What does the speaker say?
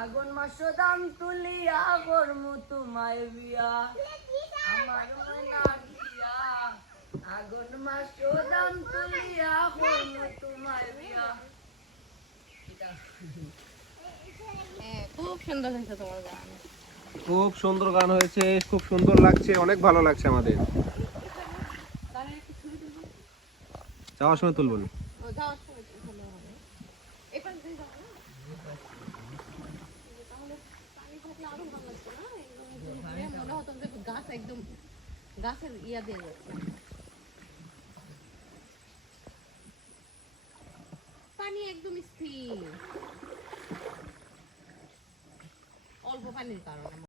আগুন মাসো দাম তুলিয়া করমু তোমায় বিয়া আমার ময়না দিয়া আগুন মাসো দাম তুলিয়া করমু তোমায় বিয়া খুব সুন্দর হয়েছে তোমার গান। খুব সুন্দর গান হয়েছে, খুব সুন্দর লাগছে, অনেক ভালো লাগছে আমাদের। যাওয়ার সময় তুলবো না। গাছ একদম গাছের ইয়া দিয়ে যাচ্ছে, পানি একদম স্থির, অল্প পানির কারণে।